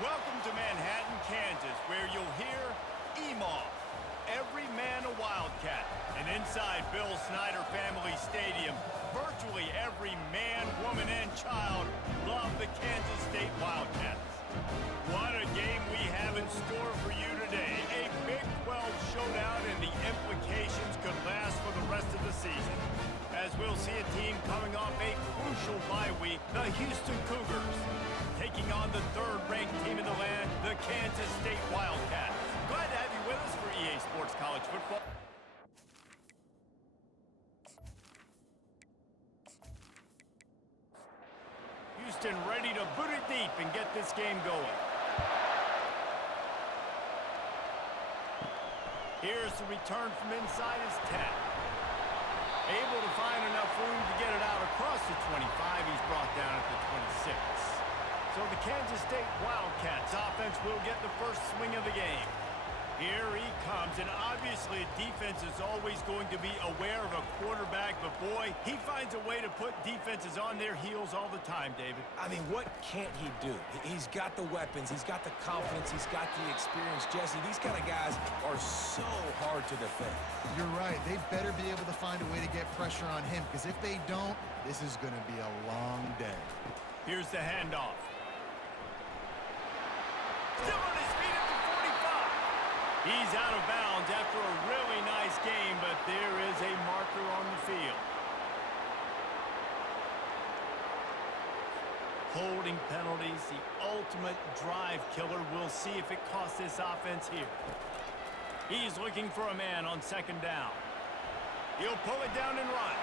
Welcome to Manhattan, Kansas, where you'll hear EMAW, every man a Wildcat. And inside Bill Snyder Family Stadium, virtually every man, woman, and child love the Kansas State Wildcats. What a game we have in store for you today. A Big 12 showdown, and the implications could last for the rest of the season. As we'll see a team coming off a crucial bye week, the Houston Cougars, taking on the third-ranked team in the land, the Kansas State Wildcats. Glad to have you with us for EA Sports College Football. Houston ready to boot it deep and get this game going. Here's the return from inside his 10. Able to find enough room to get it out across the 25. He's brought down at the 26. So the Kansas State Wildcats offense will get the first swing of the game. Here he comes, and obviously defense is always going to be aware of a quarterback, but boy, he finds a way to put defenses on their heels all the time, David. I mean, what can't he do? He's got the weapons, he's got the confidence, he's got the experience. Jesse, these kind of guys are so hard to defend. You're right. They better be able to find a way to get pressure on him, because if they don't, this is going to be a long day. Here's the handoff. Still on his feet at the 45. He's out of bounds after a really nice game, but there is a marker on the field. Holding penalties, the ultimate drive killer. We'll see if it costs this offense here. He's looking for a man on second down. He'll pull it down and run.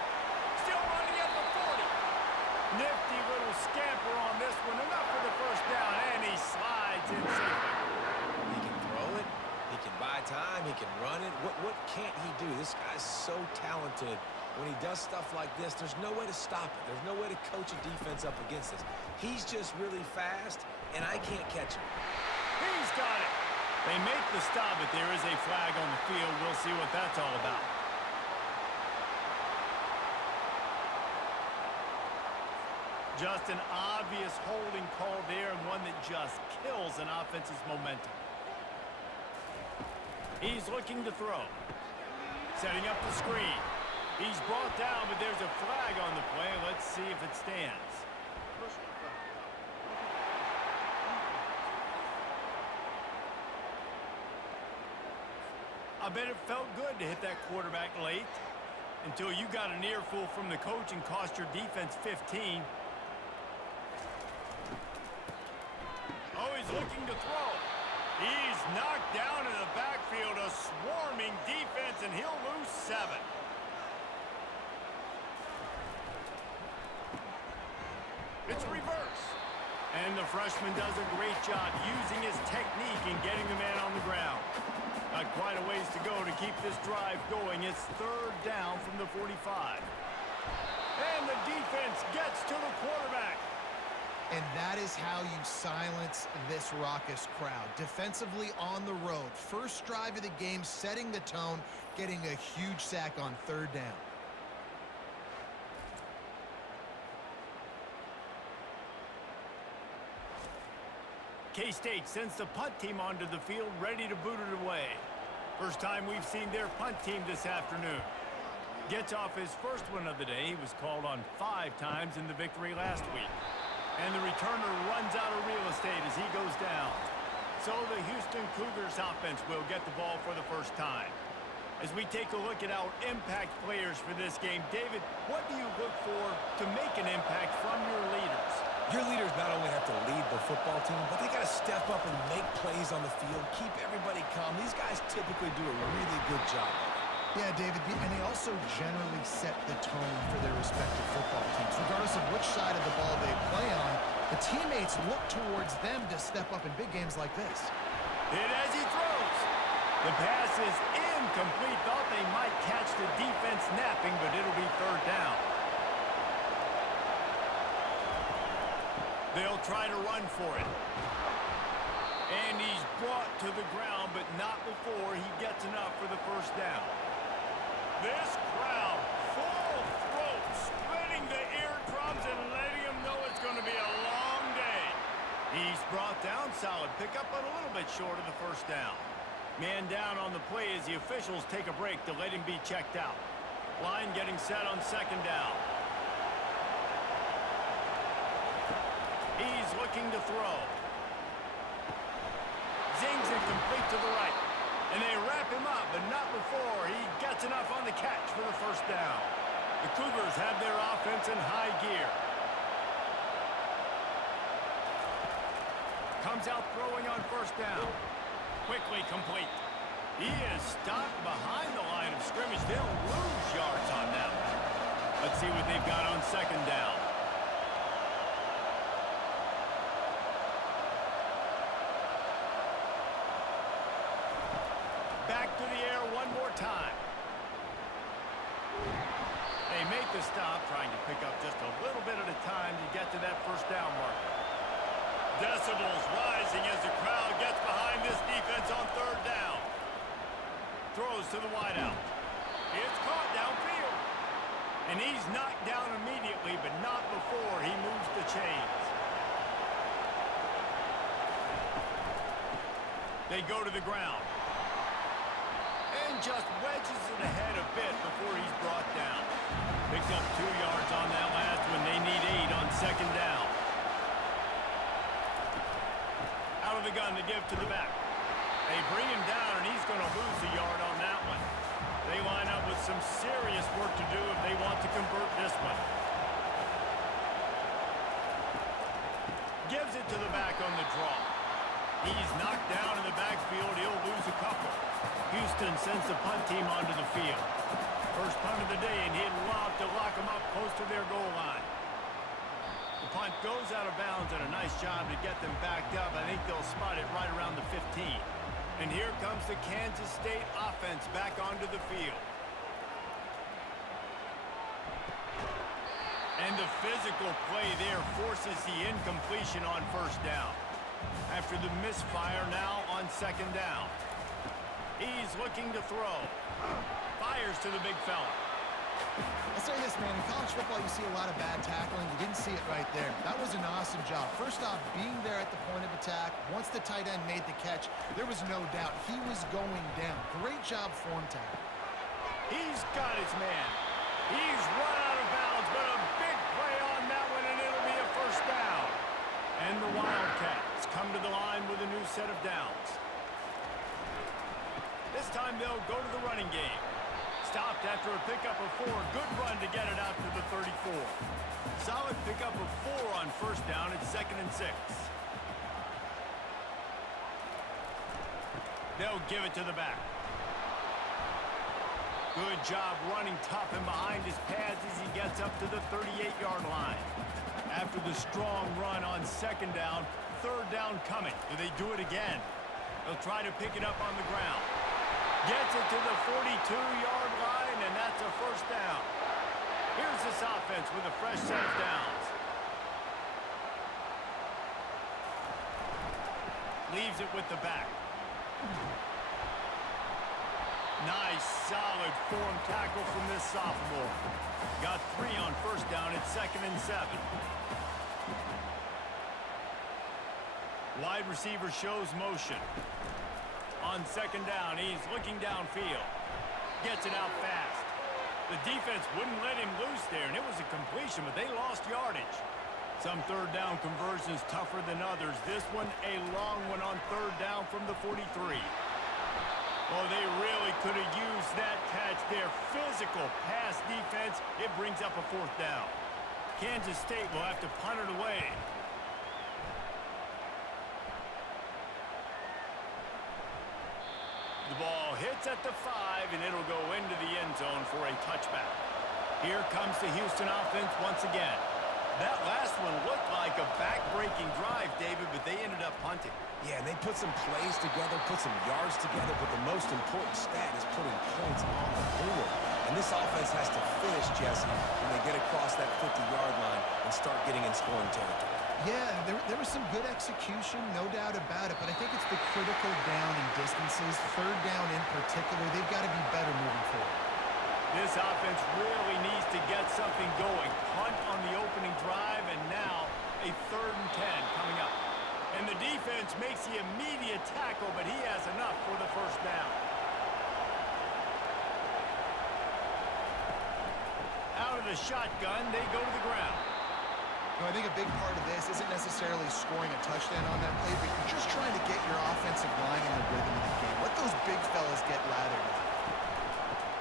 Still running at the 40. Nifty little scamper on this one. Enough for the first down, and he slides in safely. He can throw it, he can buy time, he can run it. What can't he do? This guy's so talented. When he does stuff like this, there's no way to stop it. There's no way to coach a defense up against this. He's just really fast, and I can't catch him. He's got it. They make the stop, but there is a flag on the field. We'll see what that's all about. Just an obvious holding call there, and one that just kills an offense's momentum. He's looking to throw. Setting up the screen. He's brought down, but there's a flag on the play. Let's see if it stands. I bet it felt good to hit that quarterback late until you got an earful from the coach and cost your defense 15. Oh, he's looking to throw. He's knocked down in the backfield, a swarming defense, and he'll lose 7. It's a reverse. And the freshman does a great job using his technique and getting the man on the ground. Not quite a ways to go to keep this drive going. It's third down from the 45. And the defense gets to the quarterback. And that is how you silence this raucous crowd. Defensively on the road. First drive of the game, setting the tone, getting a huge sack on third down. K-State sends the punt team onto the field, ready to boot it away. First time we've seen their punt team this afternoon. Gets off his first one of the day. He was called on 5 times in the victory last week. And the returner runs out of real estate as he goes down. So the Houston Cougars offense will get the ball for the first time. As we take a look at our impact players for this game, David, what do you look for to make an impact from your leaders? Your leaders not only have to lead the football team, but they got to step up and make plays on the field, keep everybody calm. These guys typically do a really good job. Yeah, David, and they also generally set the tone for their respective football teams. Regardless of which side of the ball they play on, the teammates look towards them to step up in big games like this. Hit as he throws. The pass is incomplete. Thought they might catch the defense napping, but it'll be third down. They'll try to run for it. And he's brought to the ground, but not before he gets enough for the first down. This crowd, full throat, splitting the eardrums and letting them know it's going to be a long day. He's brought down. Solid pickup, but a little bit short of the first down. Man down on the play as the officials take a break to let him be checked out. Line getting set on second down. He's looking to throw. Zings it complete to the right. And they wrap him up, but not before he gets enough on the catch for the first down. The Cougars have their offense in high gear. Comes out throwing on first down. Quickly complete. He is stopped behind the line of scrimmage. They'll lose yards on that one. Let's see what they've got on second down. Back to the air one more time. They make the stop, trying to pick up just a little bit at a time to get to that first down marker. Decibels rising as the crowd gets behind this defense on third down. Throws to the wideout. It's caught downfield. And he's knocked down immediately, but not before he moves the chains. They go to the ground. And just wedges it ahead a bit before he's brought down. Picked up 2 yards on that last one. They need 8 on second down. Out of the gun to give to the back. They bring him down, and he's going to lose a yard on that one. They line up with some serious work to do if they want to convert this one. Gives it to the back on the draw. He's knocked down in the backfield. He'll lose a couple. Houston sends the punt team onto the field. First punt of the day, and he'd love to lock them up close to their goal line. The punt goes out of bounds, and a nice job to get them backed up. I think they'll spot it right around the 15. And here comes the Kansas State offense back onto the field. And the physical play there forces the incompletion on first down. After the misfire now on second down. He's looking to throw. Fires to the big fella. I'll say this, man. In college football, you see a lot of bad tackling. You didn't see it right there. That was an awesome job. First off, being there at the point of attack. Once the tight end made the catch, there was no doubt he was going down. Great job form tackle. He's got his man. He's run out of bounds, but a big play on that one, and it'll be a first down. And the Wildcats come to the line with a new set of downs. This time they'll go to the running game. Stopped after a pickup of 4. Good run to get it out to the 34. Solid pickup of 4 on first down. It's 2nd and 6. They'll give it to the back. Good job running tough and behind his pads as he gets up to the 38-yard line. After the strong run on second down, third down coming. Do they do it again? They'll try to pick it up on the ground. Gets it to the 42-yard line, and that's a first down. Here's this offense with a fresh set of downs. Leaves it with the back. Nice, solid form tackle from this sophomore. Got 3 on first down. It's 2nd and 7. Wide receiver shows motion. On second down, he's looking downfield. Gets it out fast. The defense wouldn't let him loose there, and it was a completion, but they lost yardage. Some third down conversions tougher than others. This one, a long one on third down from the 43. Oh, they really could have used that catch there. Physical pass defense. It brings up a fourth down. Kansas State will have to punt it away. The ball hits at the 5, and it'll go into the end zone for a touchback. Here comes the Houston offense once again. That last one looked like a back-breaking drive, David, but they ended up punting. Yeah, and they put some plays together, put some yards together, but the most important stat is putting points on the board. And this offense has to finish, Jesse, when they get across that 50-yard line and start getting in scoring territory. Yeah, there was some good execution, no doubt about it, but I think it's the critical down and distances, third down in particular. They've got to be better moving forward. This offense really needs to get something going. Punt on the opening drive, and now a 3rd and 10 coming up. And the defense makes the immediate tackle, but he has enough for the first down. Out of the shotgun, they go to the ground. I think a big part of this isn't necessarily scoring a touchdown on that play, but you're just trying to get your offensive line in the rhythm of the game. Let those big fellas get lathered up.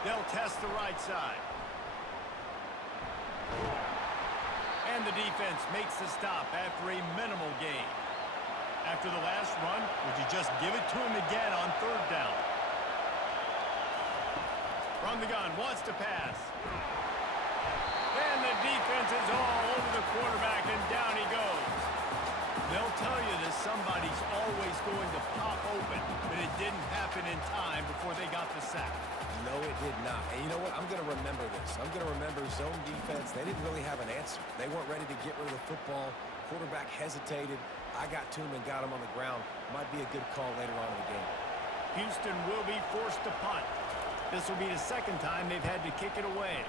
They'll test the right side. And the defense makes the stop after a minimal gain. After the last run, would you just give it to him again on third down? From the gun, wants to pass. And the defense is all over the quarterback, and down he goes. They'll tell you that somebody's always going to pop open, but it didn't happen in time before they got the sack. No, it did not. And you know what? I'm going to remember this. I'm going to remember zone defense. They didn't really have an answer. They weren't ready to get rid of the football. Quarterback hesitated. I got to him and got him on the ground. Might be a good call later on in the game. Houston will be forced to punt. This will be the second time they've had to kick it away.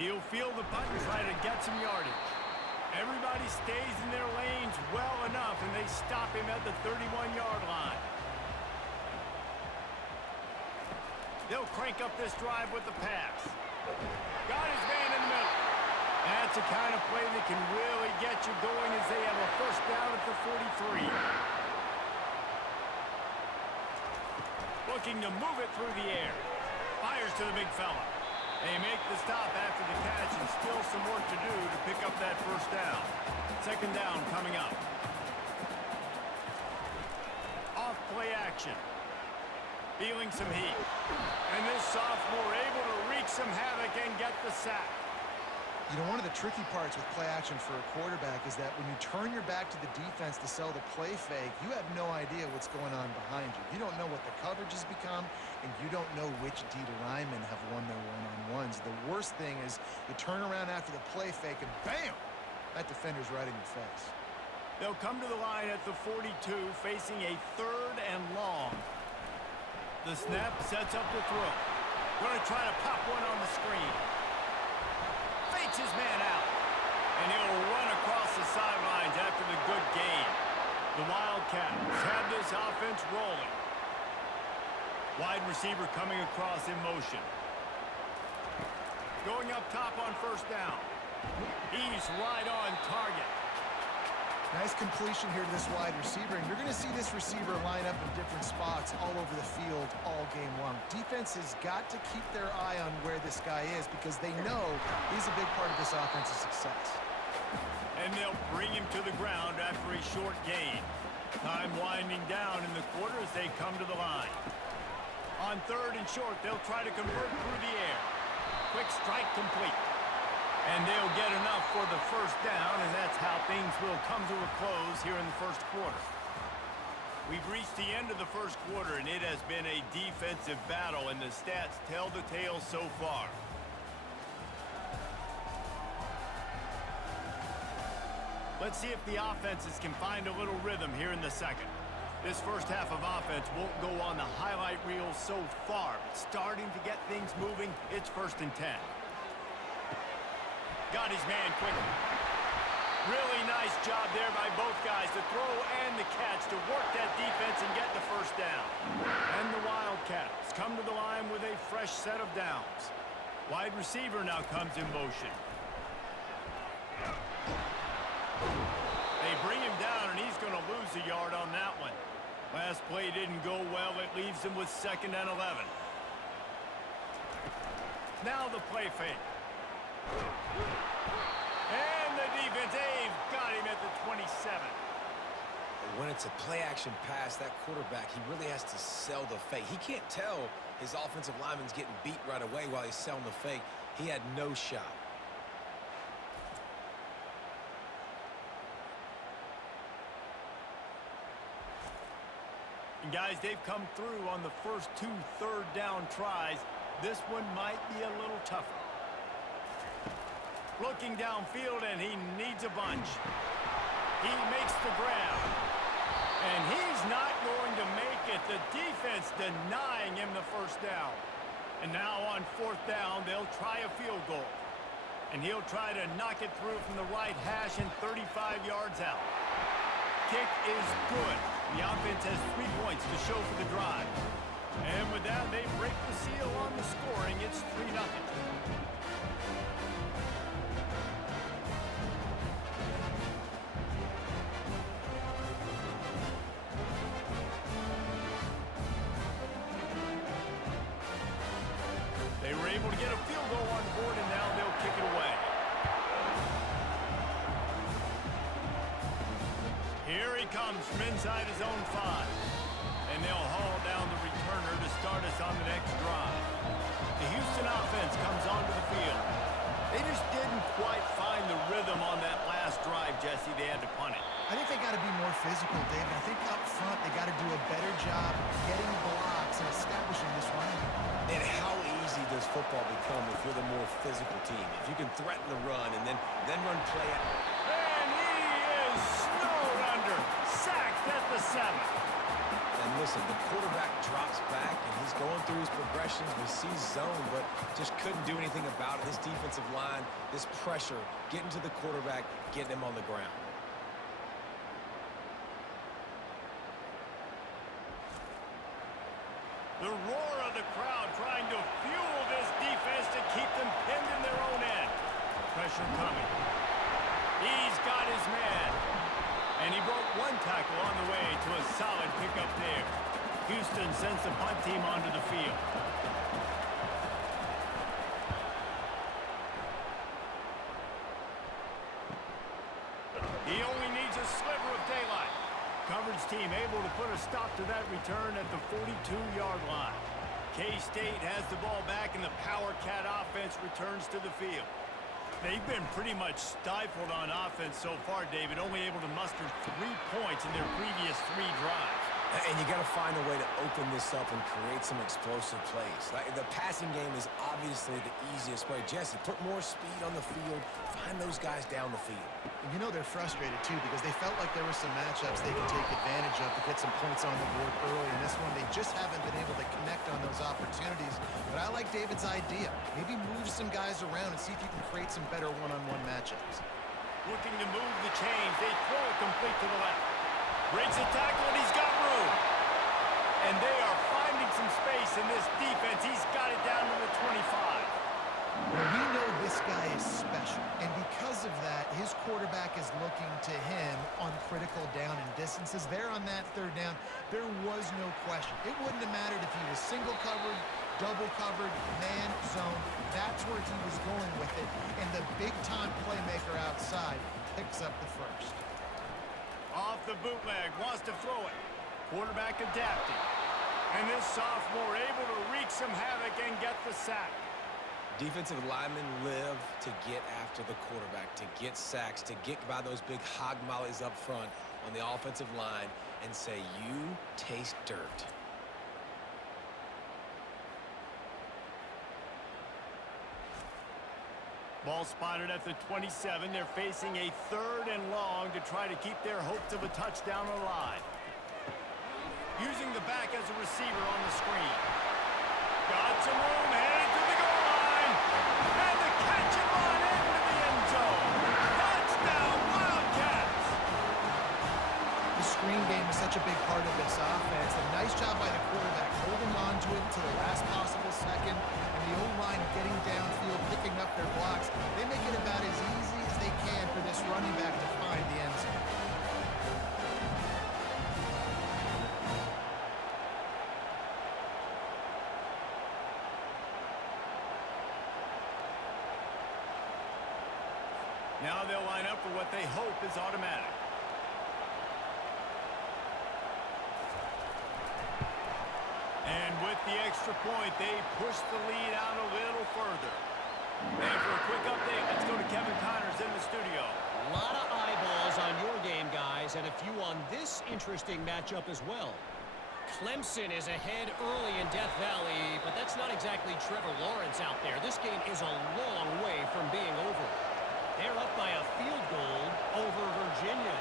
He'll field the punt and try to get some yardage. Everybody stays in their lanes well enough, and they stop him at the 31-yard line. They'll crank up this drive with the pass. Got his man in the middle. That's the kind of play that can really get you going as they have a first down at the 43. Looking to move it through the air. Fires to the big fella. They make the stop after the catch and still some work to do to pick up that first down. Second down coming up. Off play action. Feeling some heat. And this sophomore able to wreak some havoc and get the sack. You know, one of the tricky parts with play action for a quarterback is that when you turn your back to the defense to sell the play fake, you have no idea what's going on behind you. You don't know what the coverage has become, and you don't know which D linemen have won their one-on-ones. The worst thing is you turn around after the play fake, and bam! That defender's right in your face. They'll come to the line at the 42, facing a third and long. The snap sets up the throw. Going to try to pop one on the screen. Fakes his man out. And he'll run across the sidelines after the good gain. The Wildcats have this offense rolling. Wide receiver coming across in motion. Going up top on first down. He's right on target. Nice completion here to this wide receiver, and you're going to see this receiver line up in different spots all over the field all game long. Defense has got to keep their eye on where this guy is because they know he's a big part of this offense's success. And they'll bring him to the ground after a short gain. Time winding down in the quarter as they come to the line. On third and short, they'll try to convert through the air. Quick strike complete. And they'll get enough for the first down, and that's how things will come to a close here in the first quarter. We've reached the end of the first quarter, and it has been a defensive battle, and the stats tell the tale so far. Let's see if the offenses can find a little rhythm here in the second. This first half of offense won't go on the highlight reel so far, but starting to get things moving, it's 1st and 10. Got his man quickly. Really nice job there by both guys, the throw and the catch to work that defense and get the first down. And the Wildcats come to the line with a fresh set of downs. Wide receiver now comes in motion. They bring him down, and he's going to lose a yard on that one. Last play didn't go well. It leaves him with 2nd and 11. Now the play fake. And the defense, they've got him at the 27. When it's a play-action pass, that quarterback, he really has to sell the fake. He can't tell his offensive lineman's getting beat right away while he's selling the fake. He had no shot. And guys, they've come through on the first 2 third-down tries. This one might be a little tougher. Looking downfield, and he needs a bunch. He makes the grab. And he's not going to make it. The defense denying him the first down. And now on 4th down, they'll try a field goal. And he'll try to knock it through from the right hash and 35 yards out. Kick is good. The offense has 3 points to show for the drive. And with that, they break the seal on the scoring. It's 3-0. They were able to get a field goal on board, and now they'll kick it away. Here he comes from inside his own 5. And they'll haul down the returner to start us on the next drive. The Houston offense comes onto the field. They just didn't quite find the rhythm on that last drive, Jesse. They had to punt it. I think they got to be more physical, David. I think up front they got to do a better job getting blocks and establishing this running. And how easy does football become if you're the more physical team? If you can threaten the run and then run play it. And he is snowed under. Sacked at the 7. And listen, the quarterback drops back, and he's going through his progressions. We see zone, but just couldn't do anything about it. This defensive line, this pressure, getting to the quarterback, getting him on the ground. The roar of the crowd trying to fuel this defense to keep them pinned in their own end. Pressure coming. He's got his man. And he broke one tackle on the way to a solid pickup there. Houston sends the punt team onto the field. He only needs a sliver of daylight. Coverage team able to put a stop to that return at the 42-yard line. K-State has the ball back, and the Power Cat offense returns to the field. They've been pretty much stifled on offense so far, David, only able to muster 3 points in their previous 3 drives. And you got to find a way to open this up and create some explosive plays. Like, the passing game is obviously the easiest way. Jesse, put more speed on the field. Find those guys down the field. And you know they're frustrated, too, because they felt like there were some matchups they could take advantage of to get some points on the board early. In this one, they just haven't been able to connect on those opportunities. But I like David's idea. Maybe move some guys around and see if you can create some better one-on-one matchups. Looking to move the chains. They throw it complete to the left. Breaks a tackle, and he's got room. And they are finding some space in this defense. He's got it down to the 25. Well, we know this guy is special, and because of that, his quarterback is looking to him on critical down and distances. There on that 3rd down, there was no question. It wouldn't have mattered if he was single covered, double covered, man, zone. That's where he was going with it, and the big-time playmaker outside picks up the first. Off the bootleg, wants to throw it. Quarterback adapting. And this sophomore able to wreak some havoc and get the sack. Defensive linemen live to get after the quarterback, to get sacks, to get by those big hog mollies up front on the offensive line and say, you taste dirt. Ball spotted at the 27. They're facing a 3rd and long to try to keep their hopes of a touchdown alive. Using the back as a receiver on the screen. Got some room, headed to the goal line. And the catch and run into the end zone. Touchdown, Wildcats! The screen game is such a big part of this offense. A nice job by the quarterback holding on to it to the last possible second. And the O-line getting downfield, picking up their blocks. They make it about as easy as they can for this running back to find the end zone. Now they'll line up for what they hope is automatic. And with the extra point, they push the lead out a little further. And for a quick update, let's go to Kevin Connors in the studio. A lot of eyeballs on your game, guys, and a few on this interesting matchup as well. Clemson is ahead early in Death Valley, but that's not exactly Trevor Lawrence out there. This game is a long way from being over. They're up by a field goal over Virginia.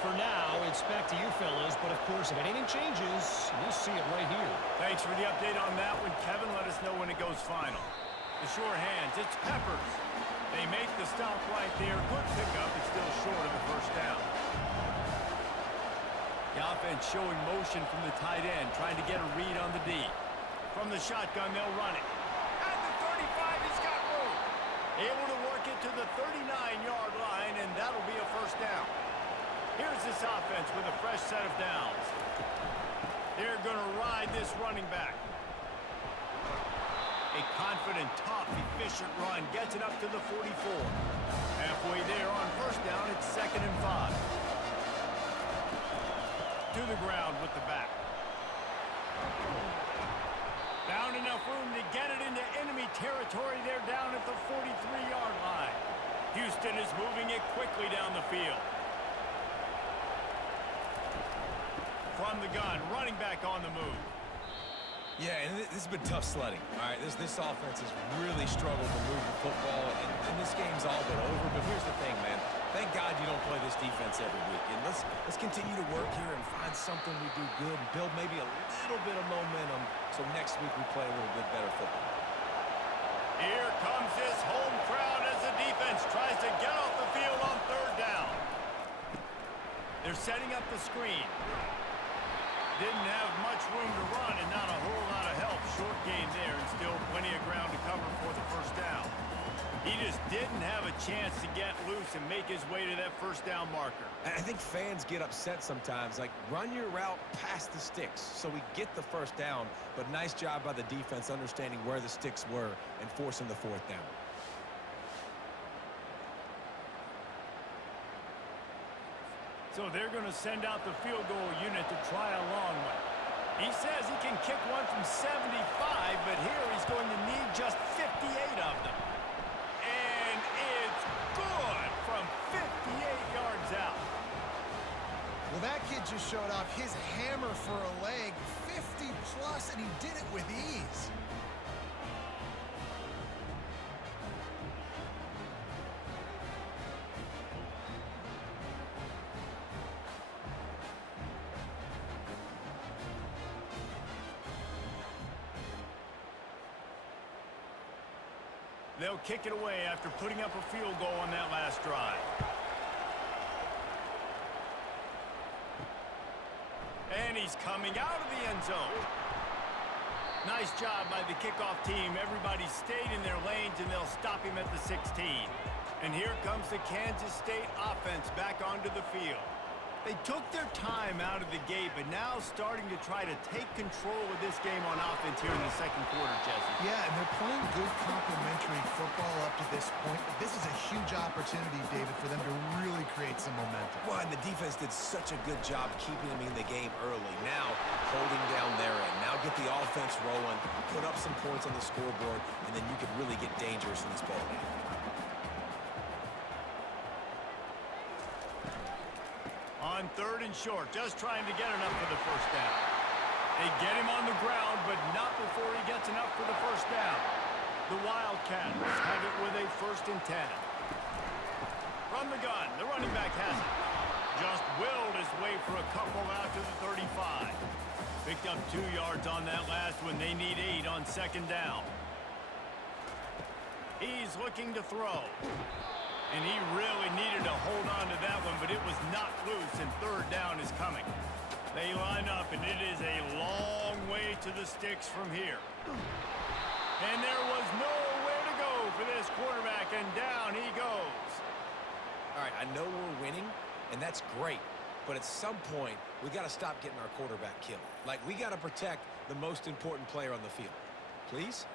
For now, it's back to you fellas, but of course, if anything changes, you'll see it right here. Thanks for the update on that one, Kevin. Let us know when it goes final. The sure hands, it's Peppers. They make the stop right there. Good pickup. It's still short of the first down. The offense showing motion from the tight end, trying to get a read on the D. From the shotgun, they'll run it. At the 35, he's got room. Able to work it to the 39-yard line, and that'll be a first down. Here's this offense with a fresh set of downs. They're going to ride this running back. A confident, tough, efficient run gets it up to the 44. Halfway there on first down, it's 2nd and 5. To the ground with the back. Found enough room to get it into enemy territory. They're down at the 43-yard line. Houston is moving it quickly down the field. From the gun, running back on the move. Yeah, and this has been tough sledding. All right, this offense has really struggled to move the football, and this game's all but over. But here's the thing, man. Thank God you don't play this defense every week. And let's continue to work here and find something we do good and build maybe a little bit of momentum so next week we play a little bit better football. Here comes this home crowd as the defense tries to get off the field on third down. They're setting up the screen. Didn't have much room to run and not a whole lot of help. Short gain there and still plenty of ground to cover for the first down. He just didn't have a chance to get loose and make his way to that first down marker. I think fans get upset sometimes. Like, run your route past the sticks so we get the first down. But nice job by the defense understanding where the sticks were and forcing the fourth down. So they're going to send out the field goal unit to try a long one. He says he can kick one from 75, but here he's going to need just 58 of them. And it's good from 58 yards out. Well, that kid just showed off his hammer for a leg, 50-plus, and he did it with ease. They'll kick it away after putting up a field goal on that last drive. And he's coming out of the end zone. Nice job by the kickoff team. Everybody stayed in their lanes, and they'll stop him at the 16. And here comes the Kansas State offense back onto the field. They took their time out of the gate, but now starting to try to take control of this game on offense here in the second quarter, Jesse. Yeah, and they're playing good complementary football up to this point. But this is a huge opportunity, David, for them to really create some momentum. Well, and the defense did such a good job keeping them in the game early. Now, holding down their end. Now get the offense rolling, put up some points on the scoreboard, and then you can really get dangerous in this ball game. On third and short, just trying to get enough for the first down. They get him on the ground, but not before he gets enough for the first down. The Wildcats have it with a 1st and 10. From the gun, the running back has it. Just willed his way for a couple out to the 35. Picked up 2 yards on that last one. They need 8 on 2nd down. He's looking to throw. And he really needed to hold on to that one, but it was knocked loose, and 3rd down is coming. They line up, and it is a long way to the sticks from here. And there was nowhere to go for this quarterback, and down he goes. All right, I know we're winning, and that's great. But at some point, we got to stop getting our quarterback killed. Like, we got to protect the most important player on the field. Please?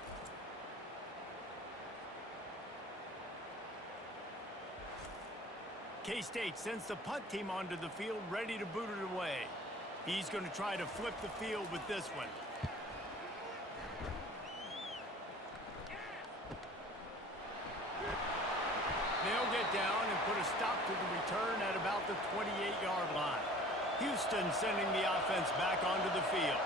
K-State sends the punt team onto the field, ready to boot it away. He's going to try to flip the field with this one. They'll get down and put a stop to the return at about the 28-yard line. Houston sending the offense back onto the field.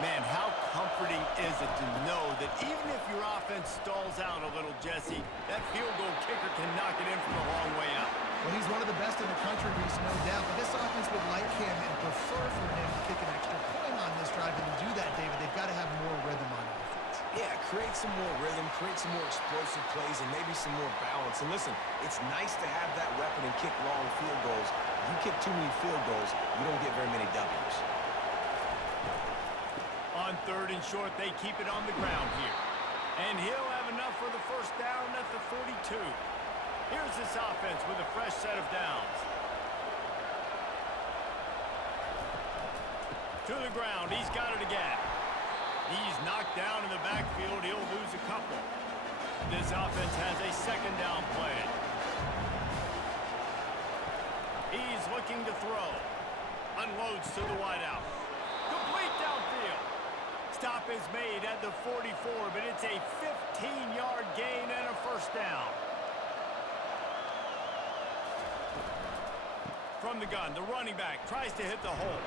Man, how comforting is it to know that even if your offense stalls out a little, Jesse, that field goal kicker can knock it in from a long way out. Well, he's one of the best in the country, Reese, no doubt. But this offense would like him and prefer for him to kick an extra point on this drive. And to do that, David, they've got to have more rhythm on offense. Yeah, create some more rhythm, create some more explosive plays, and maybe some more balance. And listen, it's nice to have that weapon and kick long field goals. You kick too many field goals, you don't get very many W's. On 3rd and short, they keep it on the ground here. And he'll have enough for the first down at the 42. Here's this offense with a fresh set of downs. To the ground, he's got it again. He's knocked down in the backfield. He'll lose a couple. This offense has a 2nd down play. He's looking to throw. Unloads to the wideout. Complete downfield. Stop is made at the 44, but it's a 15-yard gain and a first down. From the gun, the running back tries to hit the hole.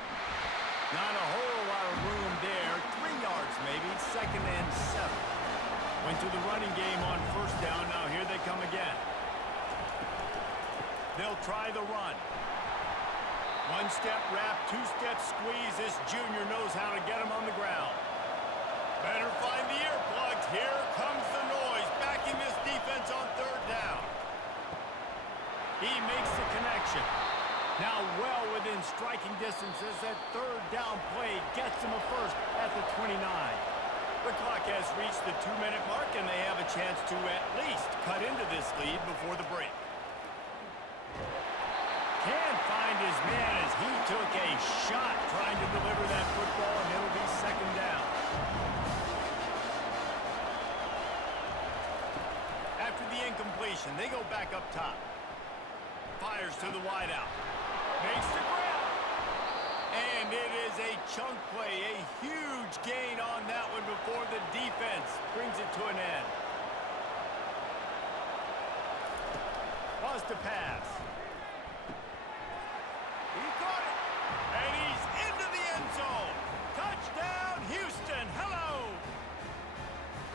Not a whole lot of room there. 3 yards maybe, 2nd and 7. Went to the running game on first down. Now here they come again. They'll try the run. 1-step wrap, 2-step squeeze. This junior knows how to get him on the ground. Better find the earplugs. Here comes the noise, backing this defense on 3rd down. He makes the connection. Now well within striking distance as that 3rd down play gets him a first at the 29. The clock has reached the 2-minute mark, and they have a chance to at least cut into this lead before the break. Can't find his man as he took a shot trying to deliver that football, and it'll be 2nd down. After the incompletion, they go back up top. Fires to the wideout. Makes the grab. And it is a chunk play, a huge gain on that one before the defense brings it to an end. Wants to pass. He caught it. And he's into the end zone. Touchdown, Houston. Hello.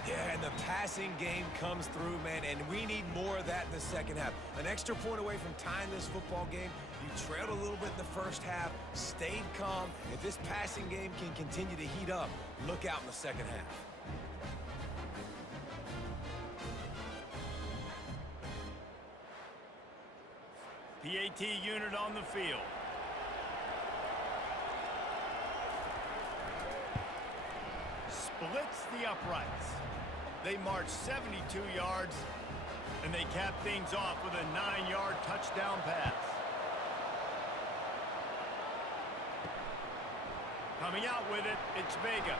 Yeah, and the passing game comes through, man, and we need more of that in the second half. An extra point away from tying this football game. You trailed a little bit in the first half, stayed calm. If this passing game can continue to heat up, look out in the second half. PAT unit on the field. Splits the uprights. They march 72 yards, and they cap things off with a 9-yard touchdown pass. Coming out with it, it's Vega.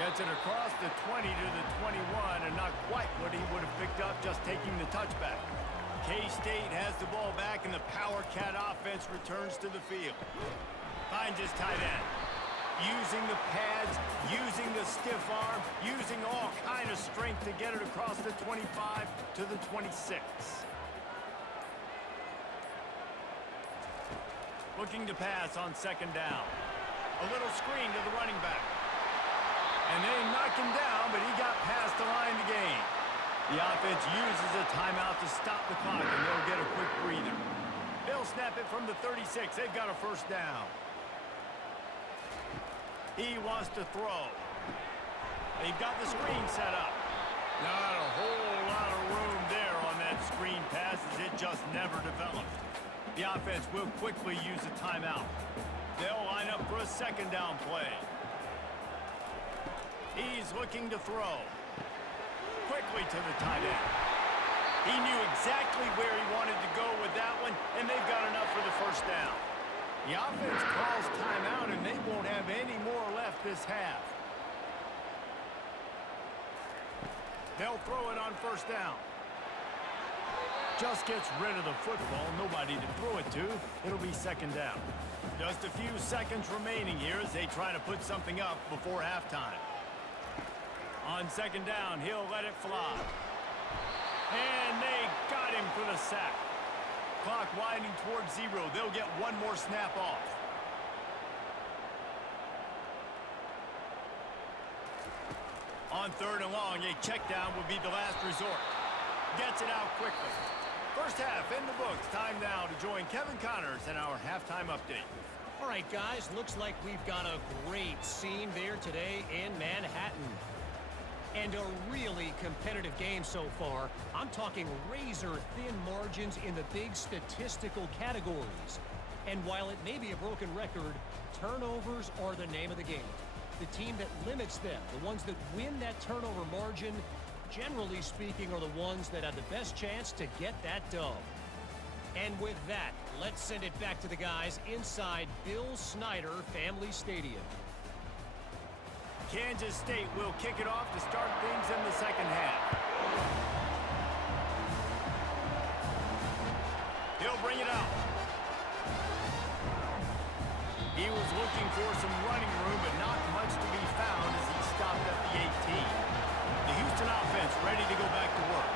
Gets it across the 20 to the 21, and not quite what he would have picked up just taking the touchback. K-State has the ball back, and the Power Cat offense returns to the field. Finds his tight end. Using the pads, using the stiff arm, using all kind of strength to get it across the 25 to the 26. Looking to pass on 2nd down. A little screen to the running back. And they knock him down, but he got past the line to gain. The offense uses a timeout to stop the clock, and they'll get a quick breather. They'll snap it from the 36. They've got a first down. He wants to throw. They've got the screen set up. Not a whole lot of room there on that screen pass as it just never developed. The offense will quickly use a timeout. They'll line up for a 2nd down play. He's looking to throw. Quickly to the tight end. He knew exactly where he wanted to go with that one, and they've got enough for the first down. The offense calls timeout, and they won't have any more left this half. They'll throw it on first down. Just gets rid of the football. Nobody to throw it to. It'll be 2nd down. Just a few seconds remaining here as they try to put something up before halftime. On 2nd down, he'll let it fly. And they got him for the sack. Clock winding towards 0. They'll get one more snap off. On 3rd and long, a check down will be the last resort. Gets it out quickly. First half in the books. Time now to join Kevin Connors in our halftime update. All right, guys, looks like we've got a great scene there today in Manhattan. And a really competitive game so far. I'm talking razor-thin margins in the big statistical categories. And while it may be a broken record, turnovers are the name of the game. The team that limits them, the ones that win that turnover margin, generally speaking, are the ones that have the best chance to get that dub. And with that, let's send it back to the guys inside Bill Snyder Family Stadium. Kansas State will kick it off to start things in the second half. He'll bring it out. He was looking for some running room, but not much to be found as he stopped at the 18. The Houston offense ready to go back to work.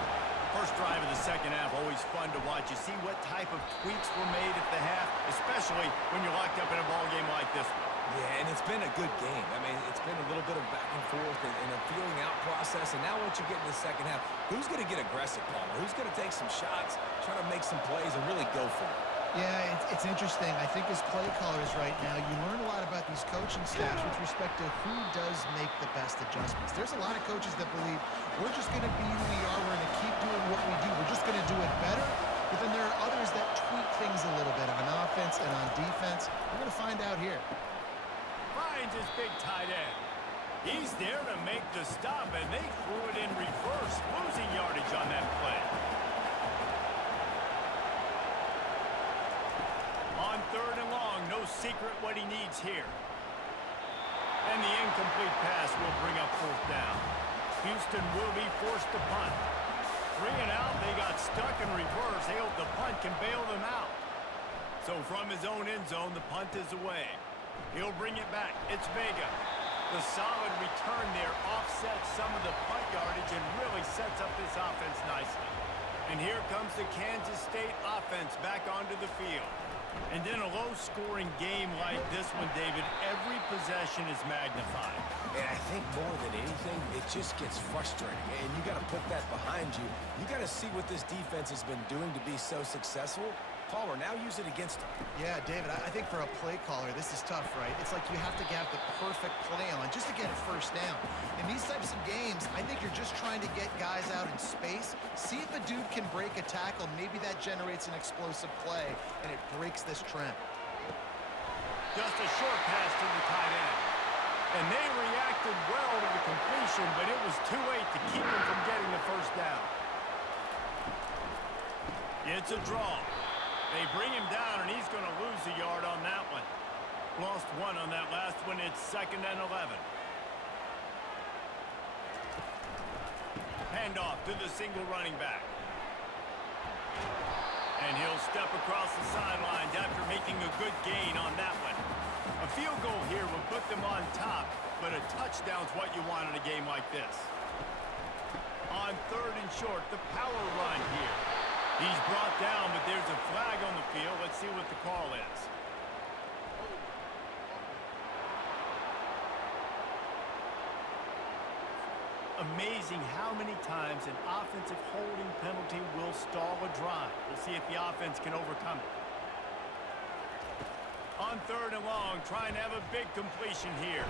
First drive of the second half, always fun to watch. You see what type of tweaks were made at the half, especially when you're locked up in a ball game like this one. Yeah, and it's been a good game. I mean, it's been a little bit of back and forth and a feeling out process. And now once you get in the second half, who's going to get aggressive, Palmer? Who's going to take some shots, try to make some plays, and really go for it? Yeah, it's interesting. I think as play callers right now, you learn a lot about these coaching staffs with respect to who does make the best adjustments. There's a lot of coaches that believe we're just going to be who we are. We're going to keep doing what we do. We're just going to do it better. But then there are others that tweak things a little bit on offense and on defense. We're going to find out here. Finds his big tight end. He's there to make the stop, and they threw it in reverse, losing yardage on that play. On third and long, no secret what he needs here. And the incomplete pass will bring up fourth down. Houston will be forced to punt. 3 and out, they got stuck in reverse. They hope the punt can bail them out. So from his own end zone, the punt is away. He'll bring it back. It's Vega. The solid return there offsets some of the punt yardage and really sets up this offense nicely. And here comes the Kansas State offense back onto the field. And in a low-scoring game like this one, David, every possession is magnified. And I think more than anything, it just gets frustrating. And you got to put that behind you. You got to see what this defense has been doing to be so successful. Palmer, now use it against him. Yeah, David, I think for a play caller, this is tough, right? It's like you have to have the perfect play on just to get a first down. In these types of games, I think you're just trying to get guys out in space, see if a dude can break a tackle. Maybe that generates an explosive play, and it breaks this trend. Just a short pass to the tight end. And they reacted well to the completion, but it was too late to keep them from getting the first down. It's a draw. They bring him down, and he's going to lose a yard on that one. Lost 1 on that last one. It's 2nd and 11. Handoff to the single running back. And he'll step across the sidelines after making a good gain on that one. A field goal here would put them on top, but a touchdown's what you want in a game like this. On third and short, the power run here. He's brought down, but there's a flag on the field. Let's see what the call is. Amazing how many times an offensive holding penalty will stall a drive. We'll see if the offense can overcome it. On third and long, trying to have a big completion here.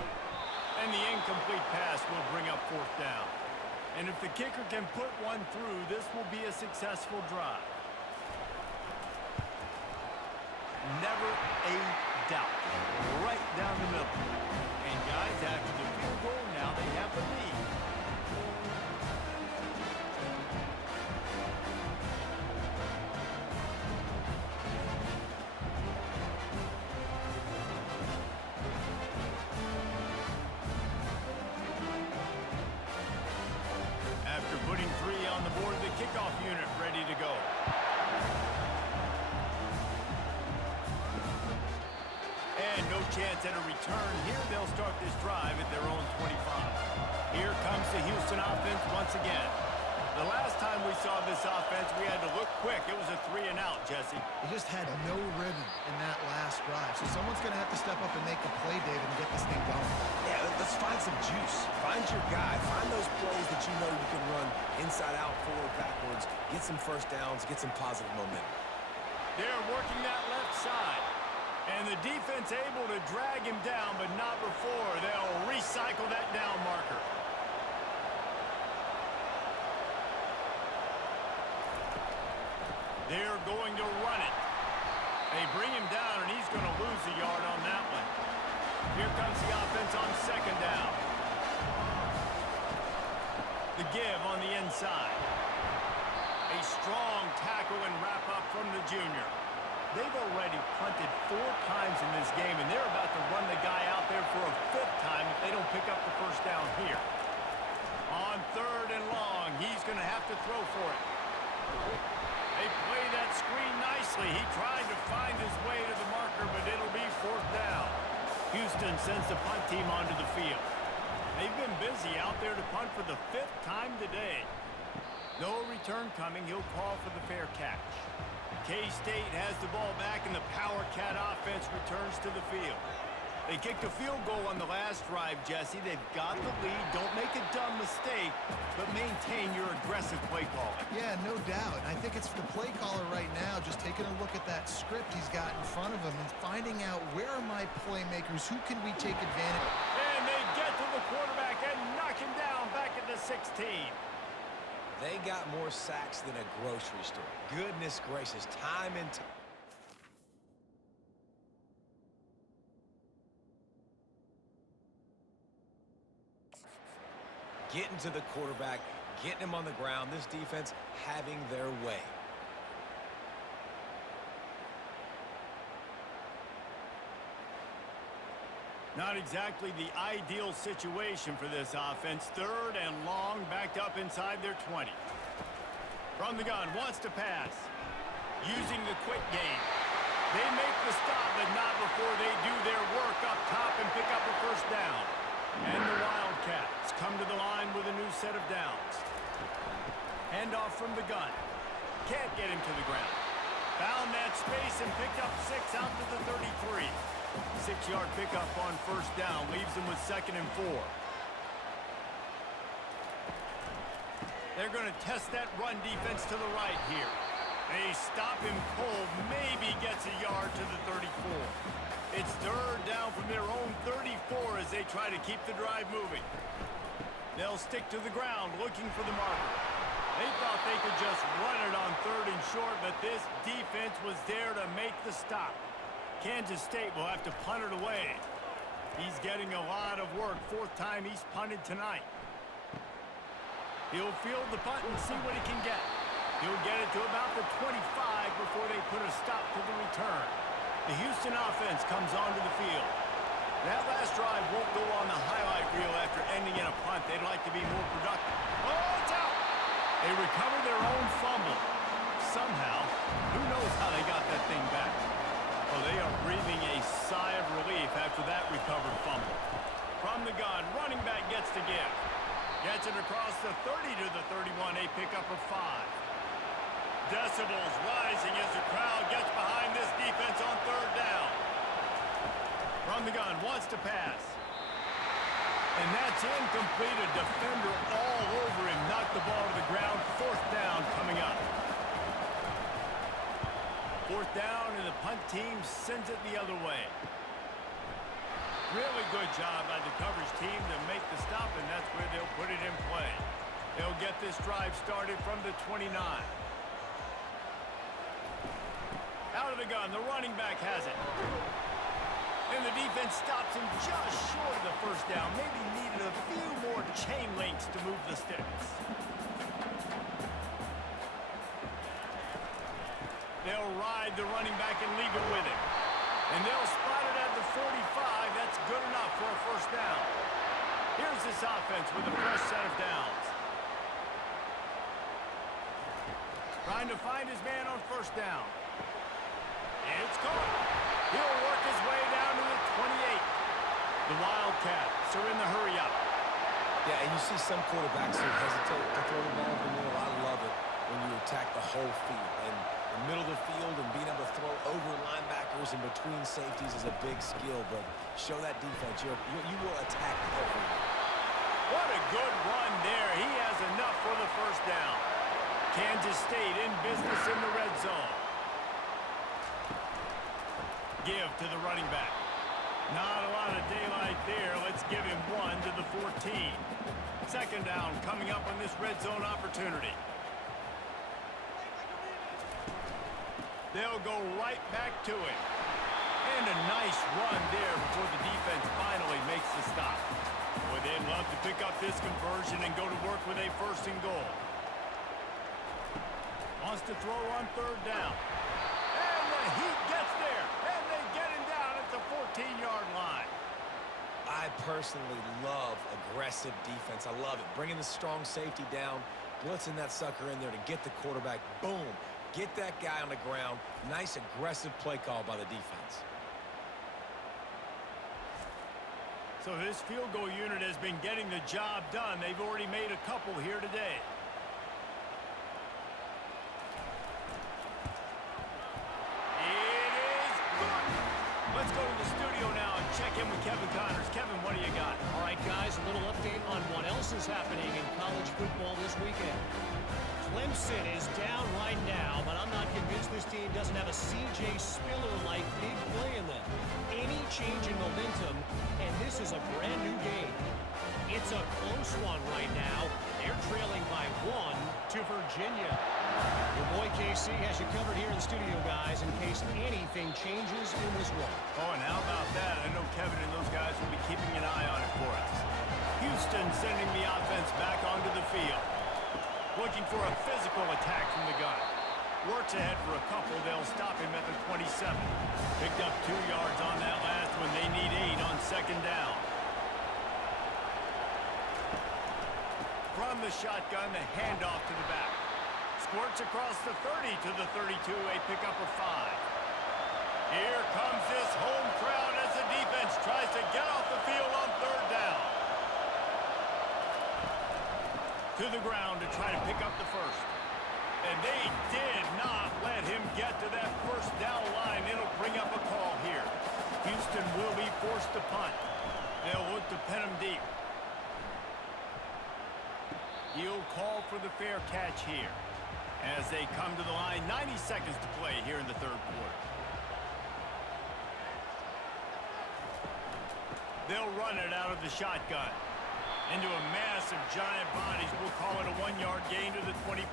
And the incomplete pass will bring up fourth down. And if the kicker can put one through, this will be a successful drive. Never a doubt. Right down the middle. And guys, after the field goal, now they have the lead. After putting 3 on the board, the kickoff unit ready to go. And no chance at a return. Here they'll start this drive at their own 25. Here comes the Houston offense once again. The last time we saw this offense, we had to look quick. It was a 3 and out, Jesse. They just had no rhythm in that last drive. So someone's going to have to step up and make a play, David, and get this thing going. Yeah, let's find some juice. Find your guy. Find those plays that you know you can run inside out, forward, backwards. Get some first downs. Get some positive momentum. They're working that left side. And the defense able to drag him down, but not before. They'll recycle that down marker. They're going to run it. They bring him down, and he's going to lose a yard on that one. Here comes the offense on second down. The give on the inside. A strong tackle and wrap-up from the junior. They've already punted 4 times in this game, and they're about to run the guy out there for a 5th time if they don't pick up the first down here. On 3rd and long, he's going to have to throw for it. They play that screen nicely. He tried to find his way to the marker, but it'll be 4th down. Houston sends the punt team onto the field. They've been busy out there to punt for the 5th time today. No return coming. He'll call for the fair catch. K-State has the ball back, and the Power Cat offense returns to the field. They kicked a field goal on the last drive, Jesse. They've got the lead. Don't make a dumb mistake, but maintain your aggressive play calling. Yeah, no doubt. I think it's the play caller right now just taking a look at that script he's got in front of him and finding out where are my playmakers, who can we take advantage. And they get to the quarterback and knock him down back at the 16. They got more sacks than a grocery store. Goodness gracious, time and time. Getting to the quarterback, getting him on the ground. This defense having their way. Not exactly the ideal situation for this offense. 3rd and long, backed up inside their 20. From the gun, wants to pass. Using the quick game. They make the stop, but not before they do their work up top and pick up a first down. And the Wildcats come to the line with a new set of downs. Handoff from the gun. Can't get him to the ground. Found that space and picked up 6 out to the 33. 6-yard pickup on first down. Leaves them with 2nd and 4. They're going to test that run defense to the right here. They stop him cold. Maybe gets a yard to the 34. It's 3rd down from their own 34 as they try to keep the drive moving. They'll stick to the ground looking for the marker. They thought they could just run it on 3rd and short, but this defense was there to make the stop. Kansas State will have to punt it away. He's getting a lot of work. 4th time he's punted tonight. He'll field the punt and see what he can get. He'll get it to about the 25 before they put a stop to the return. The Houston offense comes onto the field. That last drive won't go on the highlight reel after ending in a punt. They'd like to be more productive. Oh, it's out! They recover their own fumble. Somehow, who knows how they got that thing back. Oh, they are breathing a sigh of relief after that recovered fumble. From the gun, running back gets the give. Gets it across the 30 to the 31. A pickup of 5. Decibels rising as the crowd gets behind this defense on 3rd down. From the gun, wants to pass. And that's incomplete. A defender all over him. Knocked the ball to the ground. 4th down coming up. 4th down, and the punt team sends it the other way. Really good job by the coverage team to make the stop, and that's where they'll put it in play. They'll get this drive started from the 29. Out of the gun, the running back has it. And the defense stops him just short of the first down. Maybe needed a few more chain links to move the sticks. They'll ride the running back and leave it with him. And they'll spot it at the 45. That's good enough for a first down. Here's this offense with a fresh set of downs. Trying to find his man on first down. It's caught. He'll work his way down to the 28. The Wildcats are in the hurry up. Yeah, and you see some quarterbacks who hesitate to throw the ball in the middle. I love it when you attack the whole field. And the middle of the field and being able to throw over linebackers and between safeties is a big skill. But show that defense. You will attack everything. What a good run there. He has enough for the first down. Kansas State in business in the red zone. Give to the running back. Not a lot of daylight there. Let's give him 1 to the 14. 2nd down coming up on this red zone opportunity. They'll go right back to it. And a nice run there before the defense finally makes the stop. Boy, they'd love to pick up this conversion and go to work with a first and goal. Wants to throw on third down. And the Heat gets there. And they get him down at the 14-yard line. I personally love aggressive defense. I love it. Bringing the strong safety down, blitzing that sucker in there to get the quarterback. Boom. Get that guy on the ground. Nice aggressive play call by the defense. So this field goal unit has been getting the job done. They've already made a couple here today. It is good. Let's go to the studio now and check in with Kevin Connors. Kevin, what do you got? All right, guys, a little update on what else is happening in college football this weekend. Clemson is down right now, but I'm not convinced this team doesn't have a C.J. Spiller-like big play in them. Any change in momentum, and this is a brand-new game. It's a close one right now. They're trailing by 1 to Virginia. Your boy KC has you covered here in the studio, guys, in case anything changes in this one. Oh, and how about that? I know Kevin and those guys will be keeping an eye on it for us. Houston sending the offense back onto the field. Looking for a physical attack from the gun. Works ahead for a couple. They'll stop him at the 27. Picked up 2 yards on that last one. They need 8 on second down. From the shotgun, the handoff to the back. Squirts across the 30 to the 32, a pickup of 5. Here comes this home crowd as the defense tries to get off the field on third down. To the ground to try to pick up the first. And they did not let him get to that first down line. It'll bring up a call here. Houston will be forced to punt. They'll look to pin him deep. He'll call for the fair catch here. As they come to the line, 90 seconds to play here in the third quarter. They'll run it out of the shotgun. Into a mass of giant bodies. We'll call it a 1-yard gain to the 24.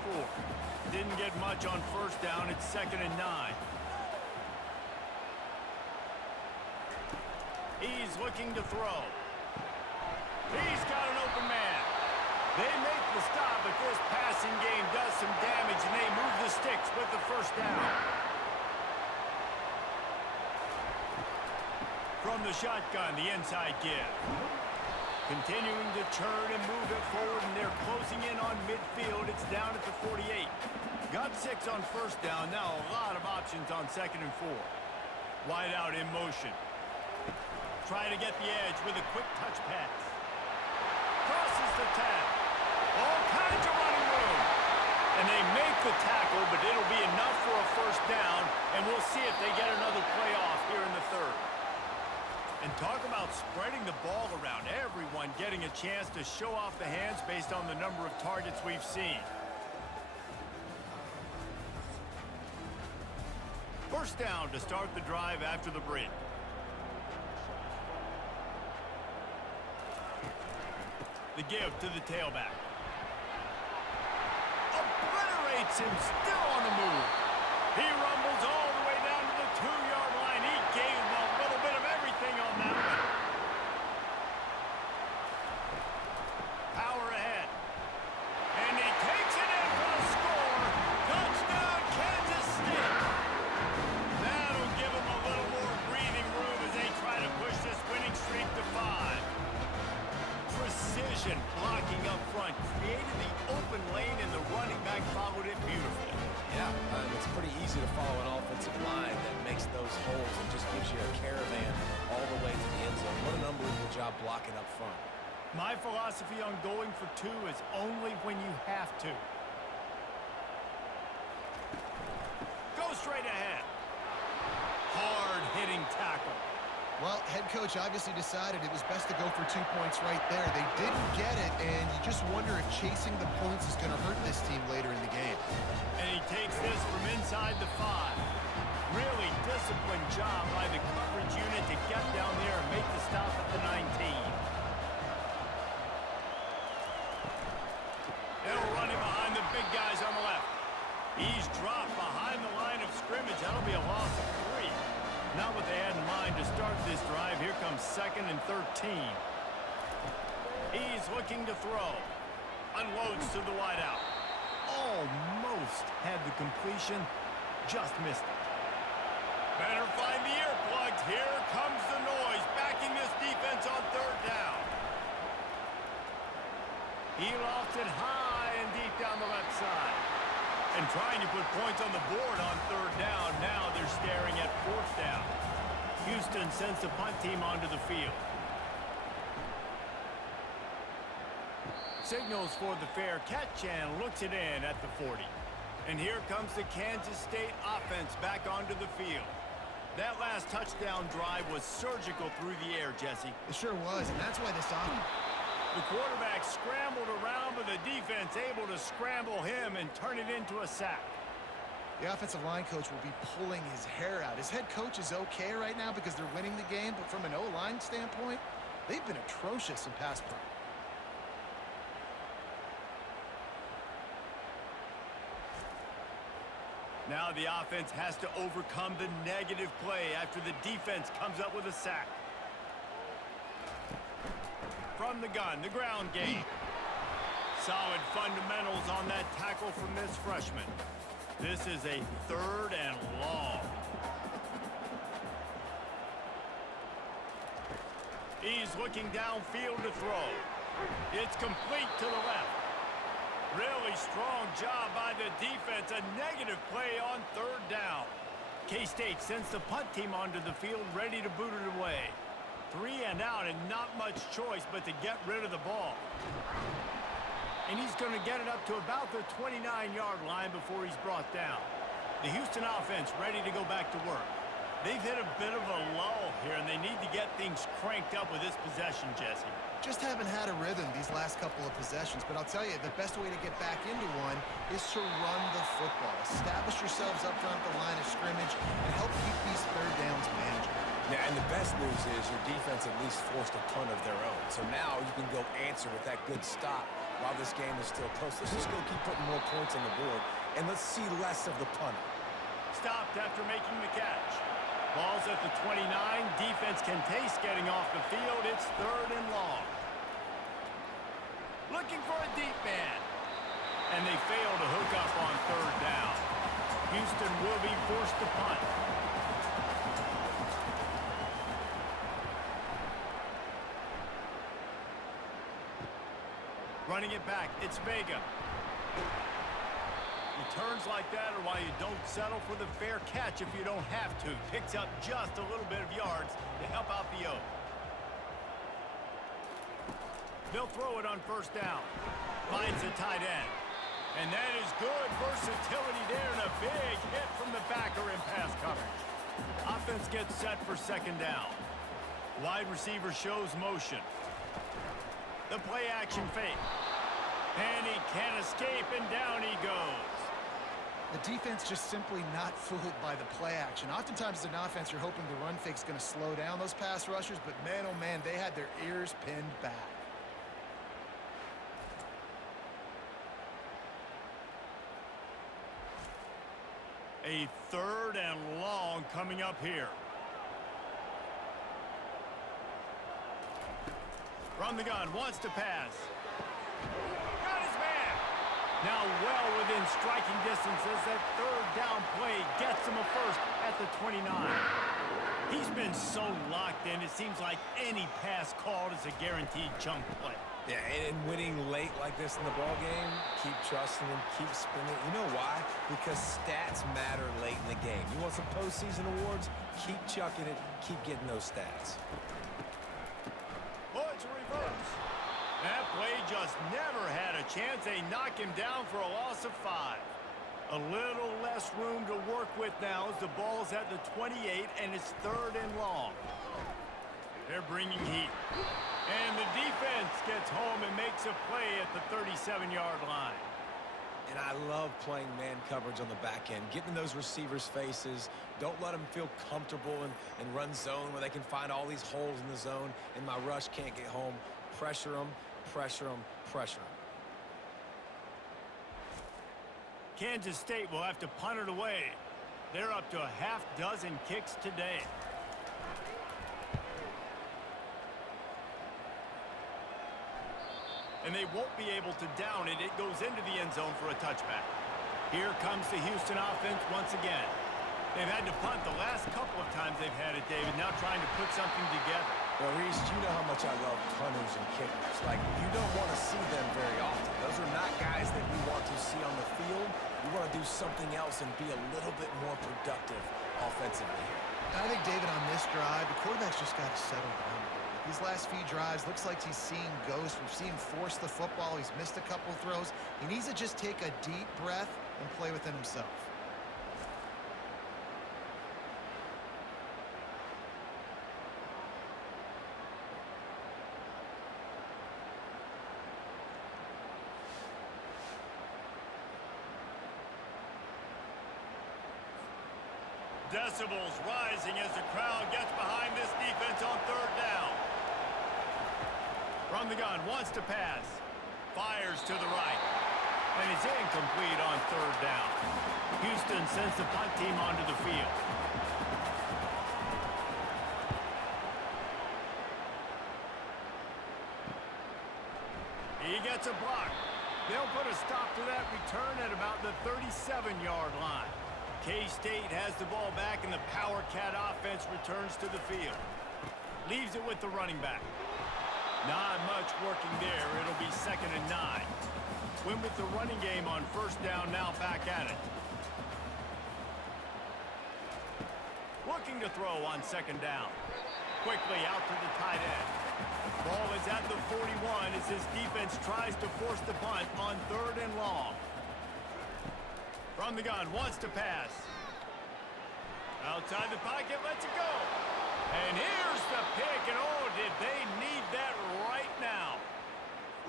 Didn't get much on first down. It's 2nd and 9. He's looking to throw. He's got an open man. They make the stop, but this passing game does some damage, and they move the sticks with the first down. From the shotgun, the inside give. Continuing to turn and move it forward, and they're closing in on midfield. It's down at the 48. Got 6 on first down. Now a lot of options on 2nd and 4. Wide out in motion. Trying to get the edge with a quick touch pass. Crosses the tag. All kinds of running room. And they make the tackle, but it'll be enough for a first down, and we'll see if they get another play off here in the third. And talk about spreading the ball around. Everyone getting a chance to show off the hands based on the number of targets we've seen. First down to start the drive after the break. The give to the tailback. Obliterates him, still on the move. He rumbles all the way down to the 2-yard line. He gave him a little bit of everything on that one. Power ahead. And he takes it in for the score. Touchdown, Kansas State. That'll give him a little more breathing room as they try to push this winning streak to 5. Precision blocking up front. Created the open lane, and the running back followed it beautifully. Yeah, it's pretty easy to follow an offensive line that makes those holes and just gives you a caravan all the way to the end zone. What an unbelievable job blocking up front. My philosophy on going for 2 is only when you have to. Go straight ahead. Hard-hitting tackle. Well, head coach obviously decided it was best to go for 2 points right there. They didn't get it, and you just wonder if chasing the points is going to hurt this team later in the game. And he takes this from inside the 5. Really disciplined job by the coverage unit to get down there and make the stop at the 19. They'll run him behind the big guys on the left. He's dropped behind the line of scrimmage. That'll Not what they had in mind to start this drive. Here comes 2nd and 13. He's looking to throw. Unloads to the wideout. Almost had the completion. Just missed it. Better find the earplugs. Here comes the noise. Backing this defense on 3rd down. He lost it high and deep down the left side. And trying to put points on the board on 3rd down. Now they're staring at 4th down. Houston sends the punt team onto the field. Signals for the fair catch and looks it in at the 40. And here comes the Kansas State offense back onto the field. That last touchdown drive was surgical through the air, Jesse. It sure was, and that's why this offense... The quarterback scrambled around, but the defense able to scramble him and turn it into a sack. The offensive line coach will be pulling his hair out. His head coach is okay right now because they're winning the game, but from an O-line standpoint, they've been atrocious in pass play. Now the offense has to overcome the negative play after the defense comes up with a sack. From the gun, the ground game. Solid fundamentals on that tackle from this freshman. This is a 3rd and long. He's looking downfield to throw. It's complete to the left. Really strong job by the defense. A negative play on 3rd down. K-State sends the punt team onto the field, ready to boot it away. 3 and out and not much choice but to get rid of the ball. And he's going to get it up to about the 29-yard line before he's brought down. The Houston offense ready to go back to work. They've hit a bit of a lull here, and they need to get things cranked up with this possession, Jesse. Just haven't had a rhythm these last couple of possessions, but I'll tell you, the best way to get back into one is to run the football. Establish yourselves up front at the line of scrimmage and help keep these 3rd downs manageable. Yeah, and the best news is your defense at least forced a punt of their own. So now you can go answer with that good stop while this game is still close. Let's just go keep putting more points on the board, and let's see less of the punter. Stopped after making the catch. Ball's at the 29. Defense can taste getting off the field. It's 3rd and long. Looking for a deep man. And they fail to hook up on 3rd down. Houston will be forced to punt. Running it back, it's Vega. Returns like that are why you don't settle for the fair catch if you don't have to. Picks up just a little bit of yards to help out the O. They'll throw it on 1st down. Finds the tight end. And that is good versatility there and a big hit from the backer in pass coverage. Offense gets set for 2nd down. Wide receiver shows motion. The play action fake. And he can't escape, and down he goes. The defense just simply not fooled by the play action. Oftentimes as an offense, you're hoping the run fake's going to slow down those pass rushers, but man, oh man, they had their ears pinned back. A 3rd and long coming up here. From the gun, wants to pass. Got his man. Now well within striking distance as that 3rd down play gets him a first at the 29. He's been so locked in, it seems like any pass called is a guaranteed chunk play. Yeah, and winning late like this in the ball game, keep trusting him, keep spinning. You know why? Because stats matter late in the game. You want some postseason awards? Keep chucking it, keep getting those stats. Oh, it's a reverse. That play just never had a chance. They knock him down for a loss of 5. A little less room to work with now as the ball's at the 28 and it's 3rd and long. They're bringing heat. And the defense gets home and makes a play at the 37-yard line. And I love playing man coverage on the back end, getting those receivers' faces. Don't let them feel comfortable and run zone where they can find all these holes in the zone and my rush can't get home. Pressure them, pressure them, pressure them. Kansas State will have to punt it away. They're up to a half dozen kicks today. And they won't be able to down it. It goes into the end zone for a touchback. Here comes the Houston offense once again. They've had to punt the last couple of times they've had it, David, now trying to put something together. Well, Reese, you know how much I love punters and kickers. Like, you don't want to see them very often. Those are not guys that we want to see on the field. We want to do something else and be a little bit more productive offensively here. I think, David, on this drive, the quarterback's just got to settle down. These last few drives, looks like he's seeing ghosts. We've seen him force the football. He's missed a couple throws. He needs to just take a deep breath and play within himself. Decibels rising as the crowd gets behind this defense on third down. From the gun, wants to pass. Fires to the right. And it's incomplete on third down. Houston sends the punt team onto the field. He gets a block. They'll put a stop to that return at about the 37-yard line. K-State has the ball back, and the Power Cat offense returns to the field. Leaves it with the running back. Not much working there. It'll be 2nd and 9. Win with the running game on first down, now back at it. Looking to throw on 2nd down. Quickly out to the tight end. Ball is at the 41 as his defense tries to force the punt on 3rd and long. From the gun, wants to pass. Outside the pocket, lets it go. And here's the pick, and oh, did they need that right now.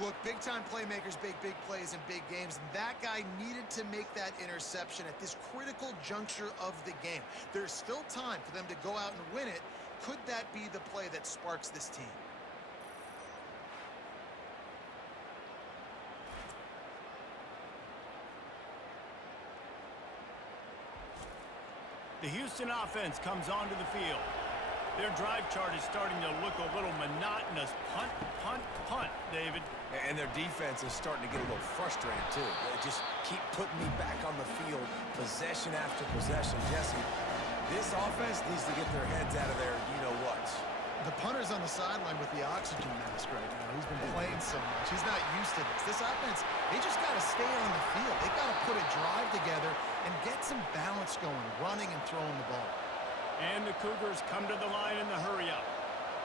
Look, big-time playmakers make big plays in big games, and that guy needed to make that interception at this critical juncture of the game. There's still time for them to go out and win it. Could that be the play that sparks this team? The Houston offense comes onto the field. Their drive chart is starting to look a little monotonous. Punt, punt, punt, David. And their defense is starting to get a little frustrated, too. They just keep putting me back on the field, possession after possession. Jesse, this offense needs to get their heads out of their you-know-what. The punter's on the sideline with the oxygen mask right now. He's been playing so much. He's not used to this. This offense, they just got to stay on the field. They've got to put a drive together and get some balance going, running and throwing the ball. And the Cougars come to the line in the hurry-up.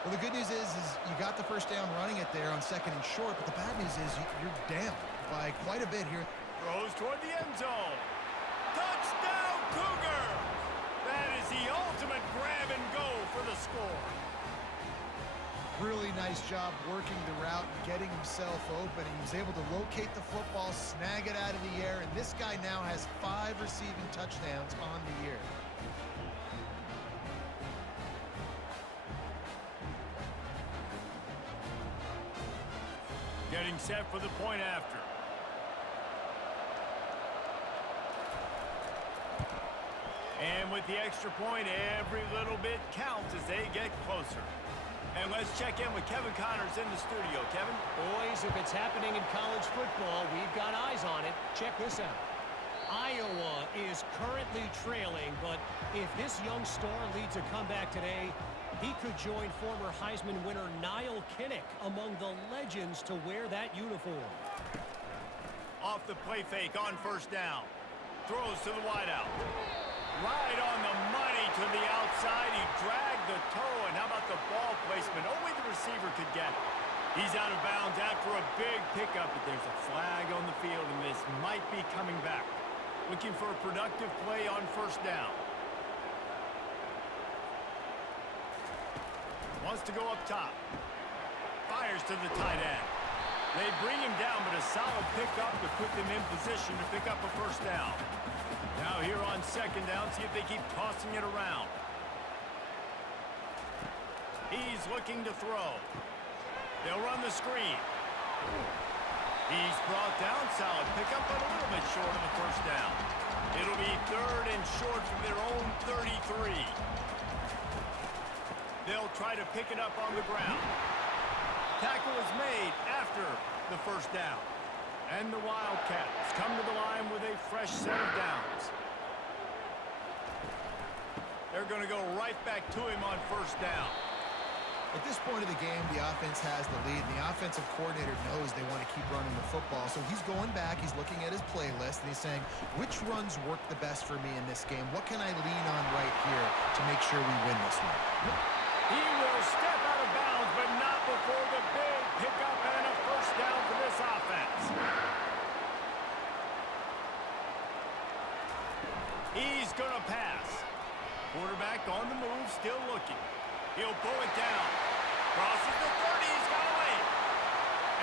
Well, the good news is you got the first down running it there on 2nd and short, but the bad news is you're down by quite a bit here. Throws toward the end zone. Touchdown, Cougars! That is the ultimate grab and go for the score. Really nice job working the route and getting himself open. He was able to locate the football, snag it out of the air, and this guy now has 5 receiving touchdowns on the year. Getting set for the point after. And with the extra point, every little bit counts as they get closer. And let's check in with Kevin Connors in the studio. Kevin? Boys, if it's happening in college football, we've got eyes on it. Check this out. Iowa is currently trailing, but if this young star leads a comeback today, he could join former Heisman winner Niall Kinnick among the legends to wear that uniform. Off the play fake on first down. Throws to the wideout. Right on the money to the outside. He dragged the toe, and how about the ball placement? Only the receiver could get it. He's out of bounds after a big pickup, but there's a flag on the field, and this might be coming back. Looking for a productive play on first down. Wants to go up top. Fires to the tight end. They bring him down, but a solid pickup to put them in position to pick up a first down. Now here on second down, see if they keep tossing it around. He's looking to throw. They'll run the screen. He's brought down, solid pickup, but a little bit short of the first down. It'll be 3rd and short from their own 33. They'll try to pick it up on the ground. Tackle is made after the first down. And the Wildcats come to the line with a fresh set of downs. They're going to go right back to him on first down. At this point of the game, the offense has the lead. The offensive coordinator knows they want to keep running the football. So he's going back, he's looking at his playlist, and he's saying, which runs work the best for me in this game? What can I lean on right here to make sure we win this one? He will step out of bounds, but not before the big pickup and a first down for this offense. He's going to pass. Quarterback on the move, still looking. He'll pull it down. Crosses the 30, he's got away.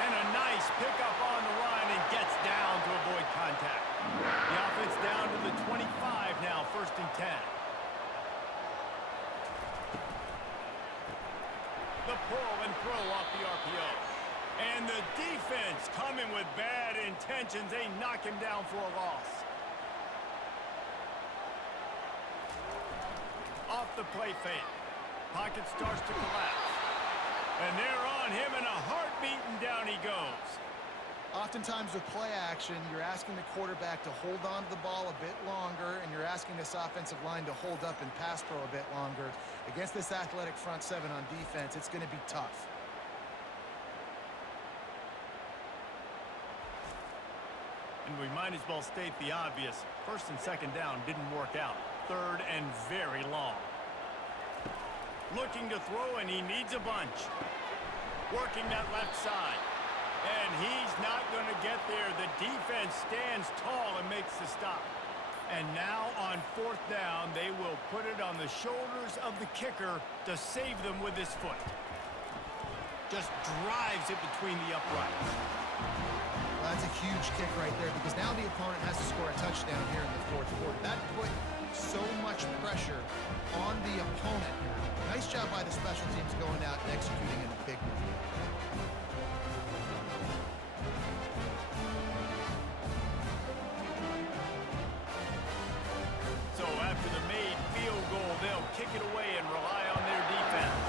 And a nice pickup on the line and gets down to avoid contact. The offense down to the 25 now, 1st and 10. The pull and throw off the RPO. And the defense coming with bad intentions. They knock him down for a loss. Off the play fake. Pocket starts to collapse. And they're on him in a heartbeat, and down he goes. Oftentimes with play action, you're asking the quarterback to hold on to the ball a bit longer, and you're asking this offensive line to hold up and pass pro a bit longer. Against this athletic front seven on defense, it's going to be tough. And we might as well state the obvious. 1st and 2nd down didn't work out. 3rd and very long. Looking to throw, and he needs a bunch. Working that left side. And he's not going to get there. The defense stands tall and makes the stop. And now on 4th down, they will put it on the shoulders of the kicker to save them with his foot. Just drives it between the uprights. Well, that's a huge kick right there, because now the opponent has to score a touchdown here in the 4th quarter. That put so much pressure on the opponent. Nice job by the special teams going out and executing in a big one. So after the made field goal, they'll kick it away and rely on their defense.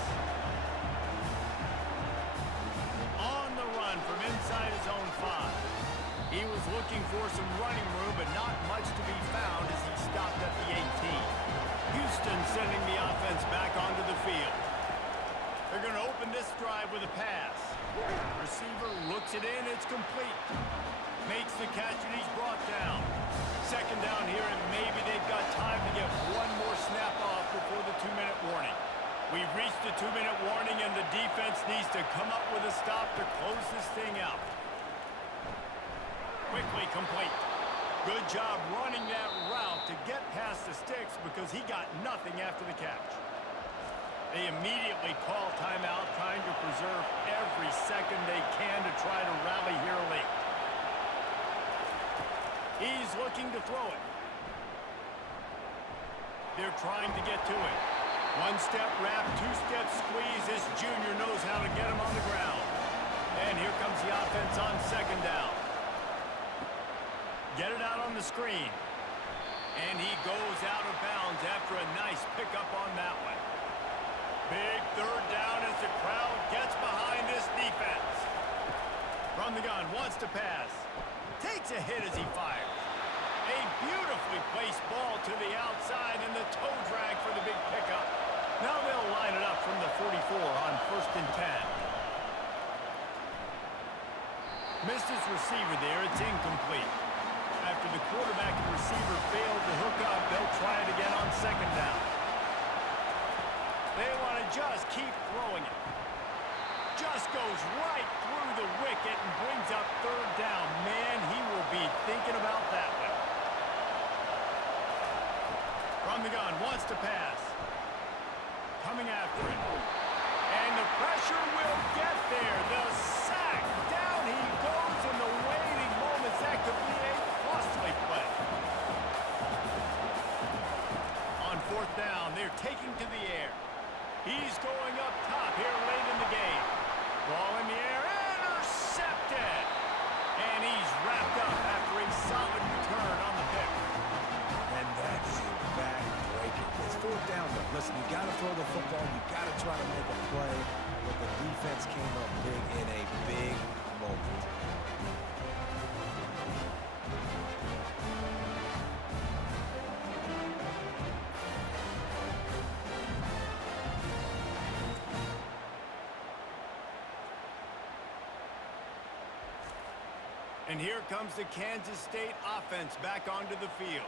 On the run from inside his own 5. He was looking for some running room, but not much to be found as he stopped at the 18. Houston sending the offense back onto the field. They're going to open this drive with a pass. Receiver looks it in, it's complete. Makes the catch, and he's brought down. 2nd down here, and maybe they've got time to get one more snap off before the 2-minute warning. We've reached the 2-minute warning, and the defense needs to come up with a stop to close this thing out. Quickly complete. Good job running that route to get past the sticks, because he got nothing after the catch. They immediately call timeout, trying to preserve every second they can to try to rally here late. He's looking to throw it. They're trying to get to it. 1-step wrap, 2-step squeeze. This junior knows how to get him on the ground. And here comes the offense on 2nd down. Get it out on the screen. And he goes out of bounds after a nice pickup on that one. Big 3rd down as the crowd gets behind this defense. From the gun, wants to pass. Takes a hit as he fires. A beautifully placed ball to the outside, and the toe drag for the big pickup. Now they'll line it up from the 44 on 1st and 10. Missed his receiver there. It's incomplete. After the quarterback and receiver failed to hook up, they'll try it again on 2nd down. They want to just keep throwing it. Just goes right through the wicket and brings up 3rd down. Man, he will be thinking about that one. From the gun, wants to pass. Coming after it. And the pressure will get there. The sack. Down he goes in the waiting moments. That could be a costly play. On 4th down, they're taking to the air. He's going up top here late in the game. Ball in the air, intercepted. And he's wrapped up after for a solid return on the pick. And that is a back-breaker. It's fourth down, though. Listen, you got to throw the football. You got to try to make a play. But the defense came up big in a big moment. And here comes the Kansas State offense back onto the field.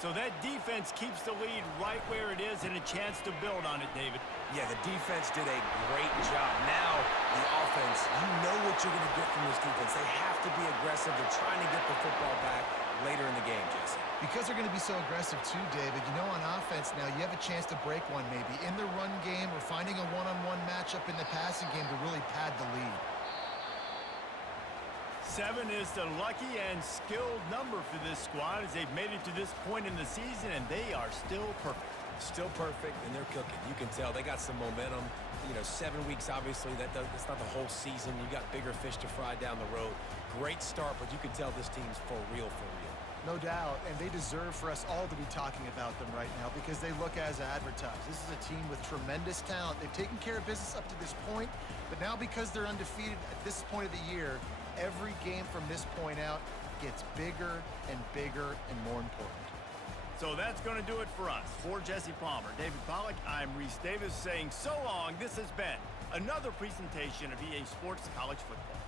So that defense keeps the lead right where it is and a chance to build on it, David. Yeah, the defense did a great job. Now, the offense, you know what you're going to get from this defense. They have to be aggressive. They're trying to get the football back later in the game, Jesse. Because they're going to be so aggressive too, David. You know, on offense now, you have a chance to break one maybe in the run game or finding a one-on-one matchup in the passing game to really pad the lead. 7 is the lucky and skilled number for this squad as they've made it to this point in the season, and they are still perfect. Still perfect, and they're cooking. You can tell they got some momentum. You know, 7 weeks, obviously, that's not the whole season. You got bigger fish to fry down the road. Great start, but you can tell this team's for real, for real. No doubt, and they deserve for us all to be talking about them right now because they look as advertised. This is a team with tremendous talent. They've taken care of business up to this point, but now because they're undefeated at this point of the year, every game from this point out gets bigger and bigger and more important. So that's going to do it for us. For Jesse Palmer, David Pollack, I'm Reese Davis saying so long. This has been another presentation of EA Sports College Football.